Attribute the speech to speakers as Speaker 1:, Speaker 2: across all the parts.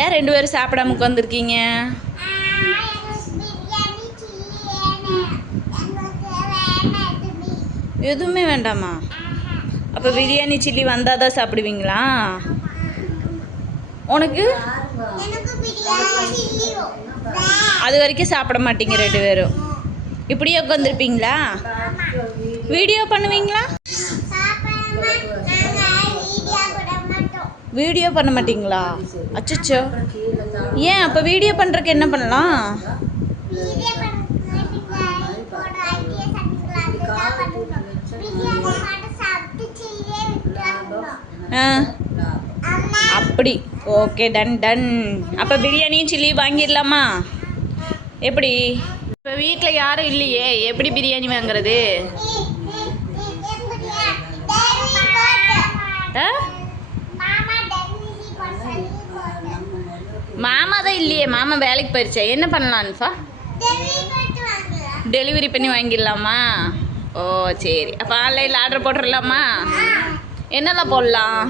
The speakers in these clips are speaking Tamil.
Speaker 1: ஏன் ரெண்டு பேரும் சாப்பிடாம உட்காந்துருக்கீங்க எதுவுமே வேண்டாமா? அப்போ பிரியாணி சில்லி வந்தால் தான் சாப்பிடுவீங்களா? உனக்கு? அது வரைக்கும் சாப்பிட மாட்டீங்க ரெண்டு பேரும். இப்படியே உட்காந்துருப்பீங்களா வீடியோ பண்ணுவீங்களா? வீடியோ பண்ண மாட்டீங்களா? அச்சச்சோ. ஏன்? அப்போ வீடியோ பண்ணுறக்கு என்ன பண்ணலாம்? ஆ. அப்படி. Okay done done. அப்போ பிரியாணியும் சில்லி வாங்கிடலாமா? எப்படி? இப்போ வீட்டில் யாரும் இல்லையே. எப்படி பிரியாணி வாங்குறது? ஆ? இல்லையே மாமா வேலைக்கு போயிருச்சா? என்ன பண்ணலான்ஃபா டெலிவரி பண்ணி வாங்கிடலாமா? ஓ சரி. அப்போ ஆன்லைனில் ஆர்டர் போட்டுடலாமா என்னெல்லாம் போடலாம்?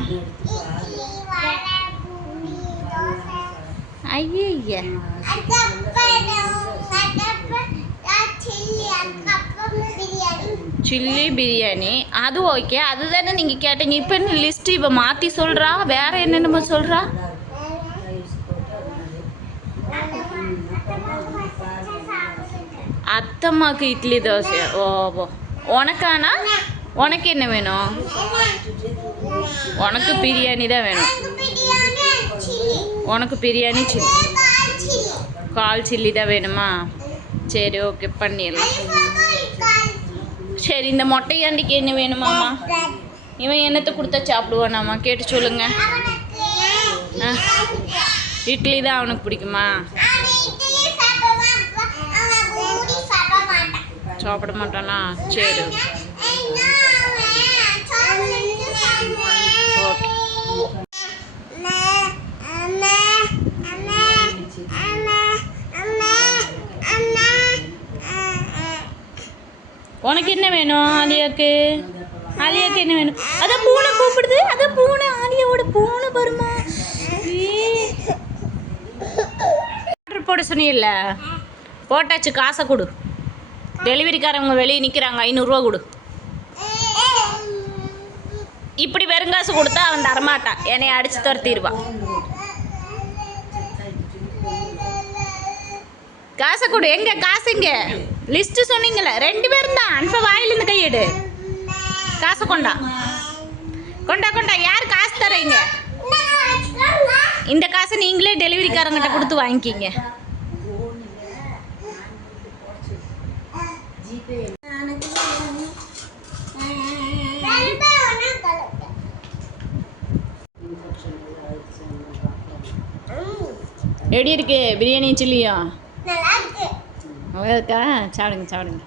Speaker 1: ஐய சில்லி பிரியாணி அது ஓகே அதுதானே நீங்கள் கேட்டீங்க. இப்போ என்ன லிஸ்ட்டு இப்போ மாற்றி சொல்கிறா வேற என்னென்னமோ சொல்கிறா அத்தம்மாக்கு இட்லி தோசை ஓ ஓ. உனக்கானா? உனக்கு என்ன வேணும்? உனக்கு பிரியாணி தான் வேணும். உனக்கு பிரியாணி சில்லி. கால் சில்லி தான் வேணுமா? சரி ஓகே பண்ணிடலாம். சரி இந்த மொட்டையாண்டிக்கு என்ன வேணுமாம்மா? இவன் என்னத்தை கொடுத்தா சாப்பிடுவானாம்மா? கேட்டு சொல்லுங்க. ஆ. இட்லி தான் அவனுக்கு பிடிக்குமா? சாப்பிட மாட்டானா சரி. ஓகே உனக்கு என்ன வேணும் ஆலியாக்கு? ஆலியாக்கு என்ன வேணும்? அதான் பூனை கூப்பிடுது அதான் பூனை ஆலியாவோட பூனை வருமா போட சொன்னியில்ல போட்டாச்சு காசை கொடு. டெலிவரிக்காரவங்க வெளியே நிற்கிறாங்க ஐநூறுரூவா கொடு. இப்படி வெறுங்காசு கொடுத்தா அவன் தரமாட்டான். என்னை அடித்து துரத்திடுவான் காசை கொடு. எங்க? காசு எங்க லிஸ்ட் சொன்னீங்களே ரெண்டு பேரும் தான். அன்பை வாயிலிருந்து கையெடு. காசை கொண்டா. கொண்டா கொண்டா. யார் காசு தரீங்க இந்த காசை நீங்களே டெலிவரிக்காரங்கிட்ட கொடுத்து வாங்கிக்கிங்க. எப்படி இருக்கு? பிரியாணி சில்லியா?
Speaker 2: நல்லா இருக்கு.
Speaker 1: நல்லா இருக்கா? சாப்பிடுங்க சாப்பிடுங்க.